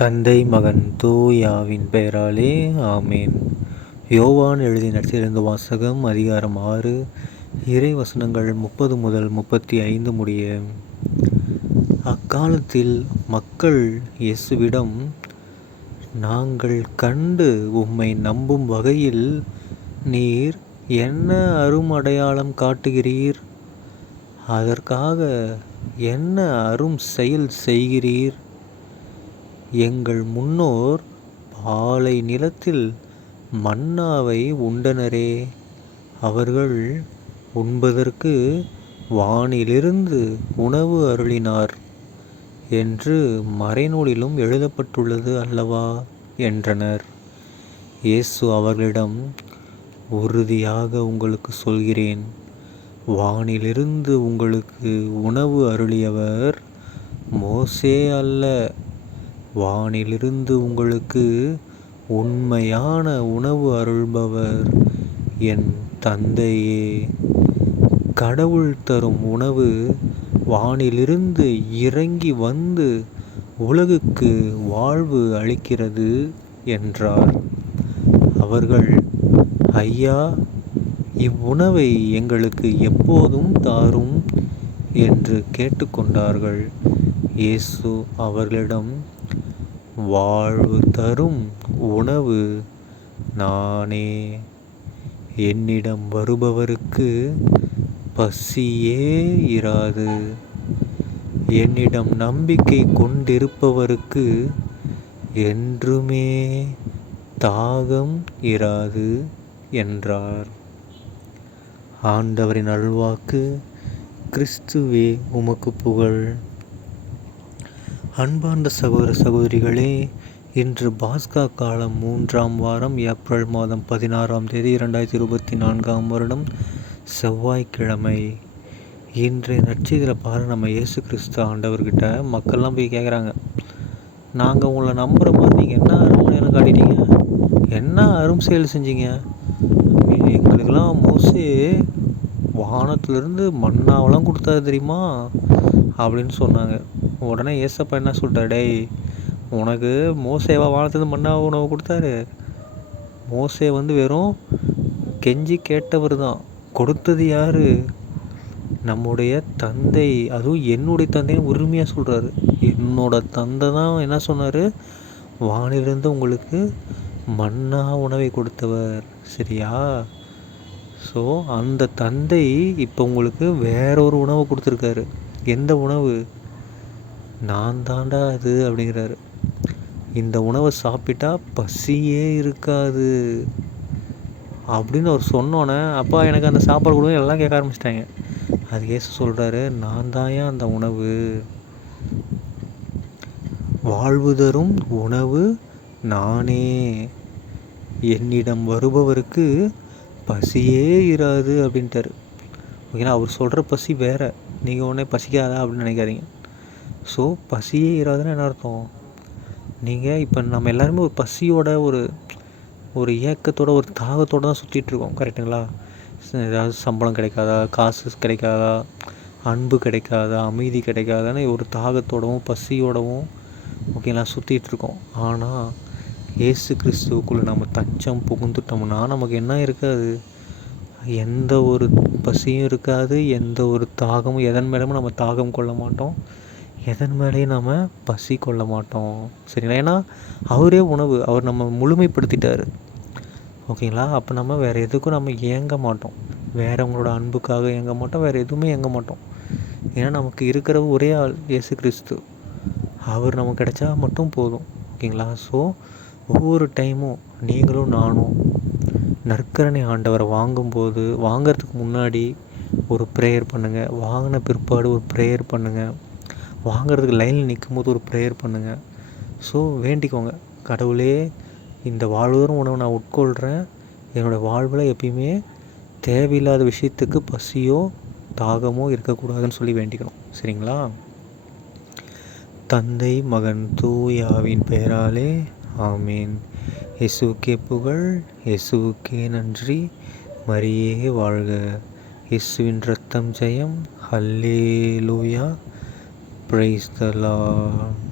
தந்தை மகன் தூயாவின் பெயராலே ஆமேன். யோவான் எழுதிய நற்செய்தியிலிருந்து வாசகம். அதிகாரம் 6, இறை வசனங்கள் 30 முதல் 35 முடிய. அக்காலத்தில் மக்கள் இயேசுவிடம், நாங்கள் கண்டு உம்மை நம்பும் வகையில் நீர் என்ன அருமடையாளம் காட்டுகிறீர்? அதற்காக என்ன அரும் செயல் செய்கிறீர்? எங்கள் முன்னோர் பாலை நிலத்தில் மன்னாவை உண்டனரே, அவர்கள் உண்பதற்கு வானிலிருந்து உணவு அருளினார் என்று மறைநூலிலும் எழுதப்பட்டுள்ளது அல்லவா என்றனர். இயேசு அவர்களிடம், உறுதியாக உங்களுக்கு சொல்கிறேன், வானிலிருந்து உங்களுக்கு உணவு அருளியவர் மோசே அல்ல, வானிலிருந்து உங்களுக்கு உண்மையான உணவு அருள்பவர் என் தந்தையே. கடவுள் தரும் உணவு வானிலிருந்து இறங்கி வந்து உலகுக்கு வாழ்வு அளிக்கிறது என்றார். அவர்கள், ஐயா, இவ்வுணவை எங்களுக்கு எப்போதும் தாரும் என்று கேட்டுக்கொண்டார்கள். இயேசு அவர்களிடம், வாழ்வு தரும் உணவு நானே. என்னிடம் வருபவருக்கு பசியே இராது. என்னிடம் நம்பிக்கை கொண்டிருப்பவருக்கு என்றுமே தாகம் இராது என்றார். ஆண்டவரின் அருள்வாக்கு. கிறிஸ்துவே உமக்கு புகழ். அன்பார்ந்த சகோதர சகோதரிகளே, இன்று பாஸ்கா காலம் 3ஆம் வாரம், ஏப்ரல் மாதம் 16ஆம் தேதி 2024ஆம் வருடம், செவ்வாய்க்கிழமை. இன்றைய நற்செய்தியில் பாருங்கள், நம்ம இயேசு கிறிஸ்து ஆண்டவர்கிட்ட மக்கள்லாம் போய் கேட்குறாங்க, நாங்கள் உங்களை நம்புகிற மாதிரி நீங்கள் என்ன அருமையெல்லாம் காட்டிட்டீங்க, என்ன அரும் செயல் செஞ்சீங்க, எங்களுக்கெல்லாம் மோசே வானத்திலிருந்து மன்னாவெல்லாம் கொடுத்தாரு தெரியுமா அப்படின்னு சொன்னாங்க. உடனே ஏசப்பா என்ன சொல்லிட்டாரு, டேய், உனக்கு மோசேவா வானத்துலேருந்து மன்னா உணவு கொடுத்தாரு? மோசே வெறும் கெஞ்சி கேட்டவர் தான். கொடுத்தது யாரு? நம்முடைய தந்தை. அதுவும் என்னுடைய தந்தைன்னு உரிமையாக சொல்கிறாரு. என்னோட தந்தை தான் என்ன சொன்னார், வானிலிருந்து உங்களுக்கு மன்னா உணவை கொடுத்தவர். சரியா? ஸோ அந்த தந்தை இப்போ உங்களுக்கு வேற ஒரு உணவை கொடுத்துருக்காரு. எந்த உணவு? நான் தாண்டா அது அப்படிங்கிறாரு. இந்த உணவை சாப்பிட்டா பசியே இருக்காது அப்படின்னு அவர் சொன்னோன்னே, அப்பா எனக்கு அந்த சாப்பாடு கொடுங்க எல்லாம் கேட்க ஆரம்பிச்சிட்டாங்க. அது ஏசு சொல்கிறாரு, நான் தான் அந்த உணவு. வாழ்வு தரும் உணவு நானே. என்னிடம் வருபவருக்கு பசியே இராது அப்படின்ட்டாரு. ஓகேங்களா? அவர் சொல்கிற பசி வேறு. நீங்கள் உடனே பசிக்காதா அப்படின்னு நினைக்காதீங்க. ஸோ பசியே இராதுன்னு என்ன அர்த்தம்? நீங்கள் இப்போ நம்ம எல்லாருமே ஒரு பசியோட, ஒரு ஏக்கத்தோட, ஒரு தாகத்தோடு தான் சுற்றிட்டுருக்கோம். கரெக்டுங்களா? ஏதாவது சம்பளம் கிடைக்காதா, காசு கிடைக்காதா, அன்பு கிடைக்காதா, அமைதி கிடைக்காதான்னு ஒரு தாகத்தோடவும் பசியோடவும் ஓகேங்களா சுற்றிட்டுருக்கோம். ஆனால் இயேசு கிறிஸ்துவுக்குள்ளே நம்ம தஞ்சம் புகுந்துட்டோம்னா நமக்கு என்ன இருக்காது? எந்த ஒரு பசியும் இருக்காது, எந்த ஒரு தாகமும், எதன் மேலும் நம்ம தாகம் கொள்ள மாட்டோம், எதன் மேலேயும் நம்ம பசி கொள்ள மாட்டோம். சரிங்களா? ஏன்னா அவரே உணவு. அவர் நம்ம முழுமைப்படுத்திட்டார். ஓகேங்களா? அப்போ நம்ம வேறு எதுக்கும் நம்ம ஏங்க மாட்டோம். வேறவங்களோட அன்புக்காக ஏங்க மாட்டோம், வேறு எதுவுமே ஏங்க மாட்டோம். ஏன்னா நமக்கு இருக்கிற ஒரே ஆள் இயேசு கிறிஸ்து. அவர் நமக்கு கிடைச்சா மட்டும் போதும். ஓகேங்களா? ஸோ ஒவ்வொரு டைமும் நீங்களும் நானும் நற்கரணை ஆண்டவரை வாங்கிறதுக்கு முன்னாடி ஒரு ப்ரேயர் பண்ணுங்கள். வாங்கின பிற்பாடு ஒரு ப்ரேயர் பண்ணுங்கள். வாங்கிறதுக்கு லைனில் நிற்கும்போது ஒரு ப்ரேயர் பண்ணுங்கள். ஸோ வேண்டிக்கோங்க, கடவுளே, இந்த வாழ்வரும் உணவை நான் உட்கொள்கிறேன். என்னோடய வாழ்வில் எப்பயுமே தேவையில்லாத விஷயத்துக்கு பசியோ தாகமோ இருக்கக்கூடாதுன்னு சொல்லி வேண்டிக்கணும். சரிங்களா? தந்தை மகன் தூயாவின் பெயராலே ஆமீன். இயேசுவுக்கே புகழ், இயேசுவுக்கே நன்றி, மரியே வாழ்க. இயேசுவின் இரத்தம் ஜெயம். ஹல்லேலூயா. Praise the Lord.